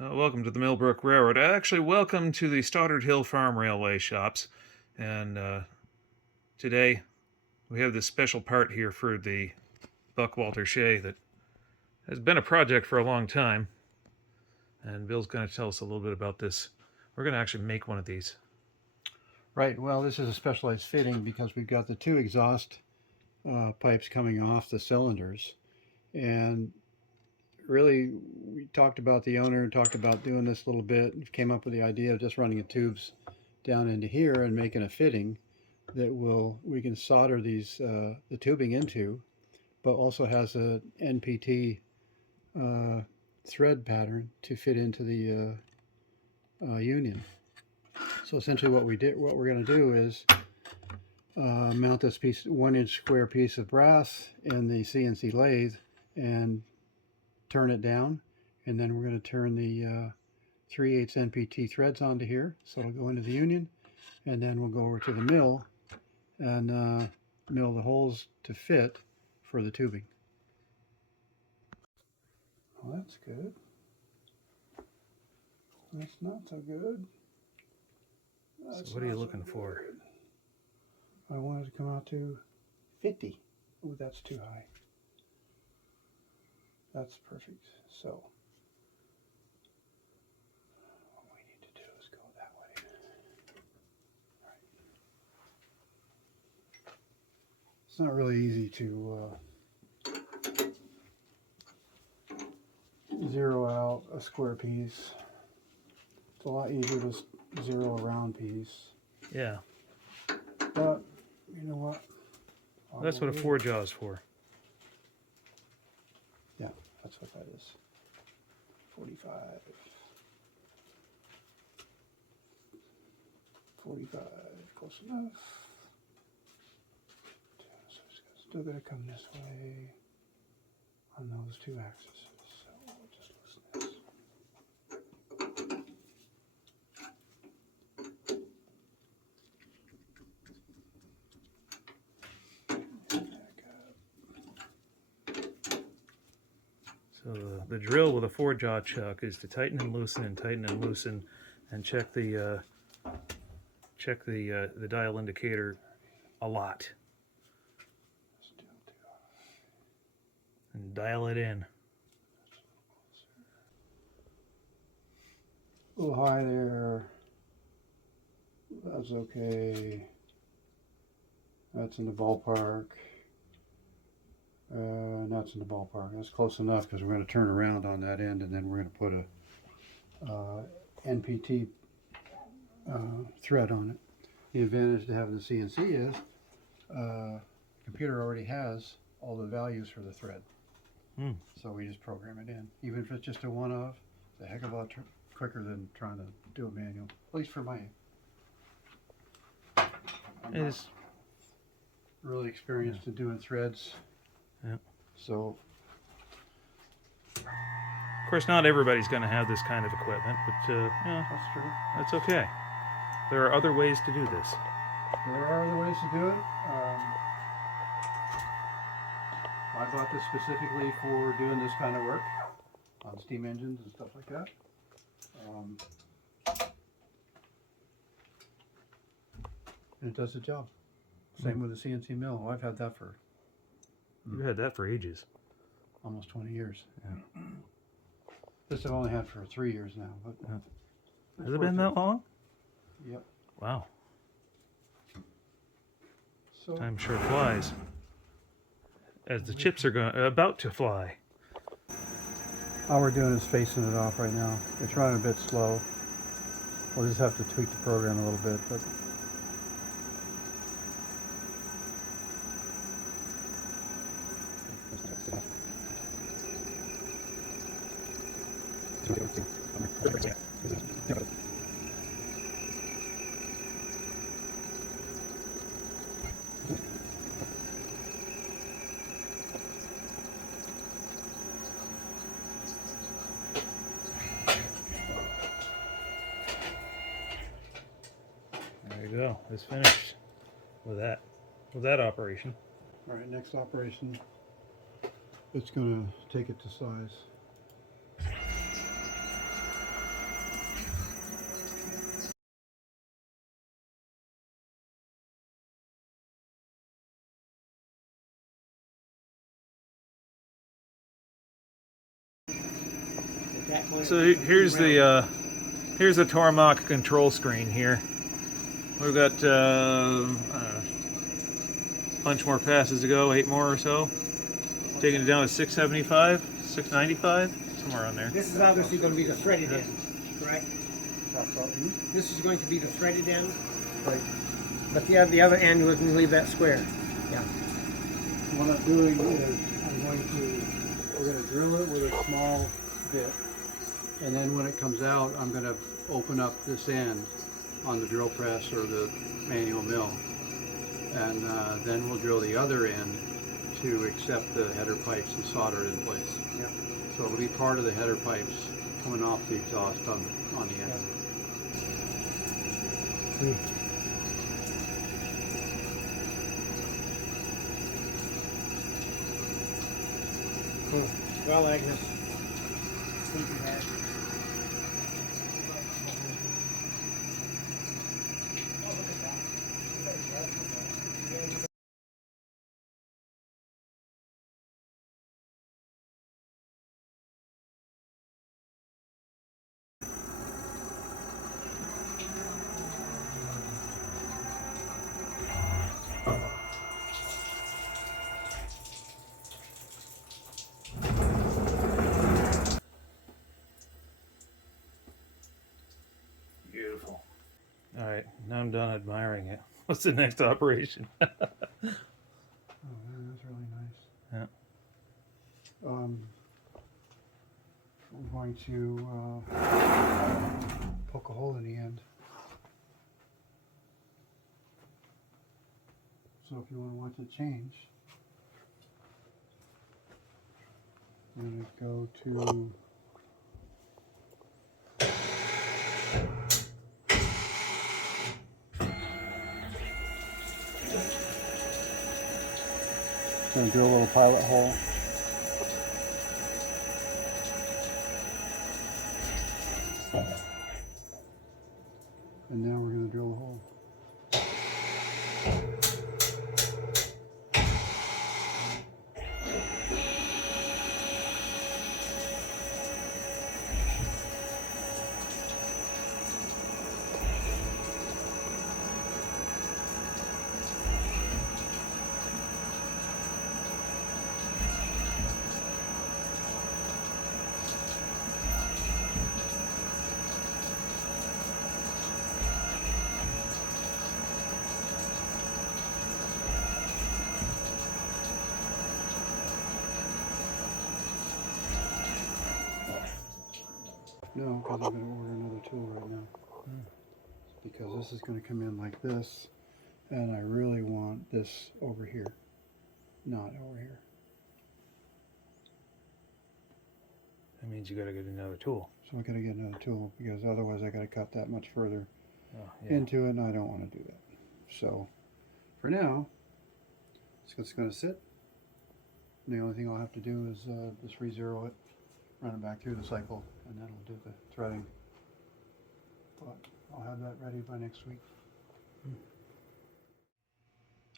Welcome to the Millbrook Railroad. Actually, welcome to the Stoddard Hill Farm Railway Shops. And today we have this special part here for the Buckwalter Shay that has been a project for a long time. And Bill's going to tell us a little bit about this. We're going to actually make one of these. Right. Well, this is a specialized fitting because we've got the two exhaust pipes coming off the cylinders. And really, we talked about the owner and talked about doing this a little bit and came up with the idea of just running the tubes down into here and making a fitting that we can solder these the tubing into, but also has a NPT thread pattern to fit into the union. So essentially what we're going to do is mount this 1-inch square piece of brass in the CNC lathe and turn it down, and then we're going to turn the 3/8 NPT threads onto here, so it'll go into the union, and then we'll go over to the mill and mill the holes to fit for the tubing. Well, that's good. That's not so good. So what are you looking for? I want it to come out to 50. Oh, that's too high. That's perfect. So what we need to do is go that way. All right. It's not really easy to zero out a square piece. It's a lot easier to zero a round piece. Yeah. But you know what? That's what a 4-jaw is for. Yeah, that's what that is. 45. 45, close enough. So it's still going to come this way on those two axes. So we'll just loosen this. So the drill with a 4-jaw chuck is to tighten and loosen and tighten and loosen, and check the dial indicator a lot, and dial it in. A little high there. That's okay. That's in the ballpark. And that's in the ballpark. That's close enough because we're going to turn around on that end, and then we're going to put a NPT thread on it. The advantage to having the CNC is the computer already has all the values for the thread. So we just program it in. Even if it's just a one-off, it's a heck of a lot quicker than trying to do a manual, at least for my It is really experienced in doing threads. Yeah. So, of course, not everybody's going to have this kind of equipment, but yeah, that's true. that's okay. There are other ways to do this. There are other ways to do it. I bought this specifically for doing this kind of work on steam engines and stuff like that. And it does the job. Same with the CNC mill. I've had that for You've had that for ages. almost 20 years. Yeah. This I've only had for 3 years now. But Has it been that long? Yep. Wow. So Time sure flies. As the chips are about to fly. all we're doing is spacing it off right now. It's running a bit slow. We'll just have to tweak the program a little bit, but There you go. It's finished with that operation. all right, next operation, it's going to take it to size. That way. So here's the Tormach control screen here. We've got a bunch more passes to go, 8 more or so. Taking it down to 675, 695, somewhere on there. This is obviously going to be the threaded end, correct? This is going to be the threaded end, Right. but the other end we're going to leave that square. Yeah. What I'm doing is we're going to drill it with a small bit, and then when it comes out, I'm going to open up this end on the drill press or the manual mill, and then we'll drill the other end to accept the header pipes and solder it in place. Yeah. So it'll be part of the header pipes coming off the exhaust on the end. Cool. Well, Agnes. Thank you, Dad. Beautiful. All right, now I'm done admiring it. What's the next operation? Oh man, that's really nice. Yeah. We're going to poke a hole in the end. So if you want to watch it change, I'm going to go to going to drill a little pilot hole. And now we're going to drill a hole. No, because I'm going to order another tool right now. Because this is going to come in like this, and I really want this over here, not over here. That means you got to get another tool. So I got to get another tool because otherwise I got to cut that much further Oh, yeah. into it, and I don't want to do that. So for now, it's going to sit. And the only thing I'll have to do is just re-zero it, run it back through the cycle, and then I'll do the threading. But I'll have that ready by next week.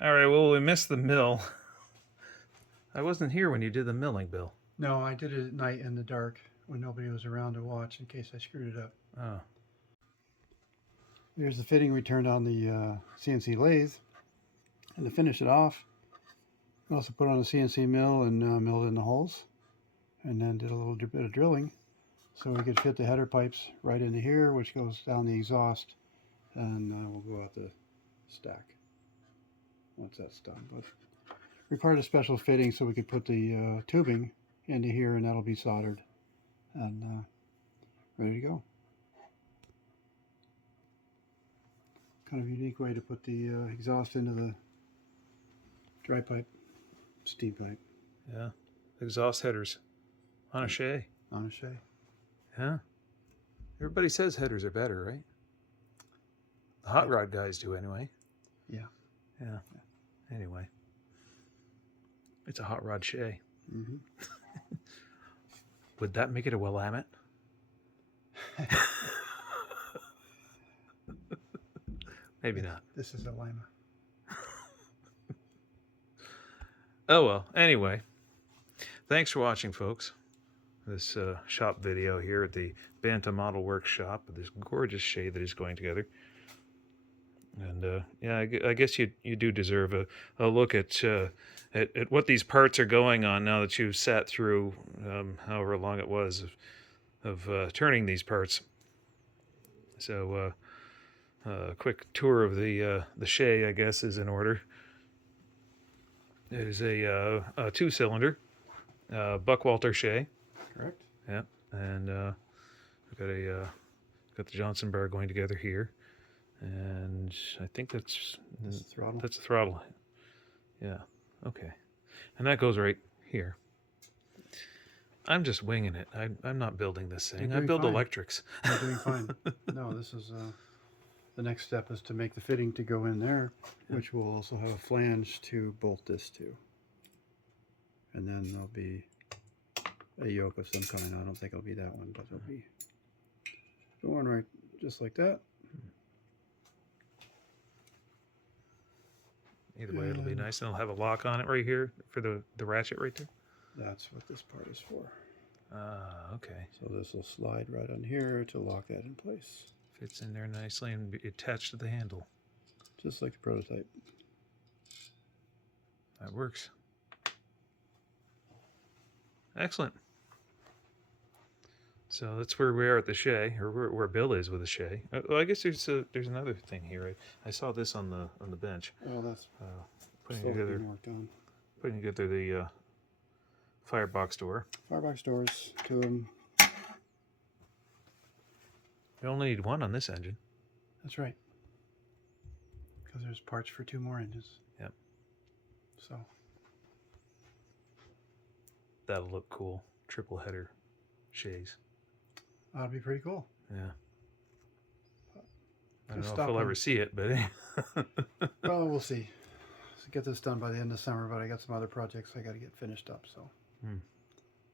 All right, well, we missed the mill. I wasn't here when you did the milling, Bill. No, I did it at night in the dark when nobody was around to watch in case I screwed it up. Oh. Here's the fitting we turned on the CNC lathe. And to finish it off, I also put on a CNC mill and milled in the holes. And then did a little bit of drilling so we could fit the header pipes right into here, which goes down the exhaust. And we'll go out the stack once that's done. But required a special fitting so we could put the tubing into here, and that'll be soldered and ready to go. Kind of unique way to put the exhaust into the dry pipe, steam pipe. Yeah. Exhaust headers on a Shay. On a Shay. Yeah. Everybody says headers are better, right? The hot rod guys do anyway. Yeah. Yeah. Anyway. It's a hot rod Shay. Mm-hmm. Would that make it a Willamette? Maybe not. This is a Lima. Oh well. Anyway. Thanks for watching, folks. this shop video here at the Banta Modelworks shop with this gorgeous Shay that is going together. And yeah, I guess you do deserve a look at what these parts are going on now that you've sat through however long it was of turning these parts. So a quick tour of the Shay, I guess, is in order. It is a 2-cylinder Buckwalter Shay. Correct. Yeah, and we've got the Johnson bar going together here, and I think that's That's the throttle. That's the throttle. Yeah. Okay. And that goes right here. I'm just winging it. I'm not building this thing. You're I doing build fine. electrics. You're doing fine. No, this is the next step is to make the fitting to go in there, which will also have a flange to bolt this to. And then there'll be a yoke of some kind. I don't think it'll be that one, but it'll be going right just like that. Either way, it'll be nice. And it'll have a lock on it right here for the ratchet right there. That's what this part is for. Ah, okay. So this will slide right on here to lock that in place. Fits in there nicely and be attached to the handle. Just like the prototype. That works. Excellent. So that's where we are at the Shay, or where Bill is with the Shay. Well, I guess there's another thing here. I saw this on the bench. Oh, that's Putting still together being worked on. the firebox door. Firebox doors, 2 of them. You only need 1 on this engine. That's right. Because there's parts for 2 more engines. Yep. So That'll look cool. Triple header Shays. that'll be pretty cool. Yeah. I don't Just know if stop we'll in. ever see it, but Well, we'll see. So get this done by the end of summer, but I got some other projects I got to get finished up, so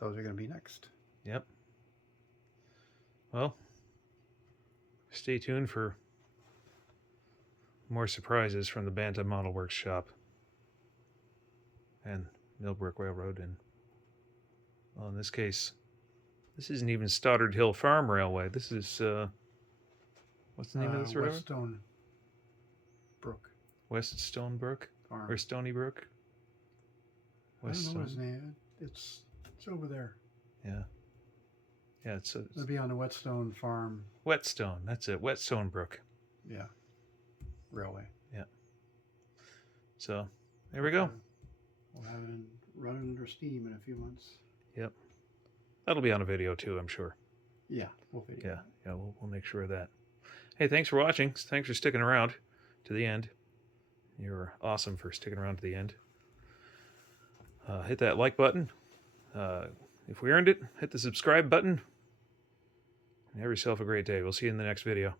those are going to be next. Yep. Well, stay tuned for more surprises from the Banta Modelworks shop and Brook Railroad. And, well, in this case, this isn't even Stoddard Hill Farm Railway. This is, what's the name of this railroad? Whetstone Brook Whetstone Brook? Farm. Or Stony Brook? I don't know what his Whetstone? name. It's over there. Yeah. Yeah, it's It'll be on the Whetstone Farm. Whetstone. That's it. Whetstone Brook. Yeah. Railway. So, there we go. We'll have it running under steam in a few months. Yep. That'll be on a video too, I'm sure. Yeah, we'll video. Yeah, yeah, we'll make sure of that. Hey, thanks for watching. Thanks for sticking around to the end. You're awesome for sticking around to the end. Hit that like button. If we earned it, hit the subscribe button. And have yourself a great day. We'll see you in the next video.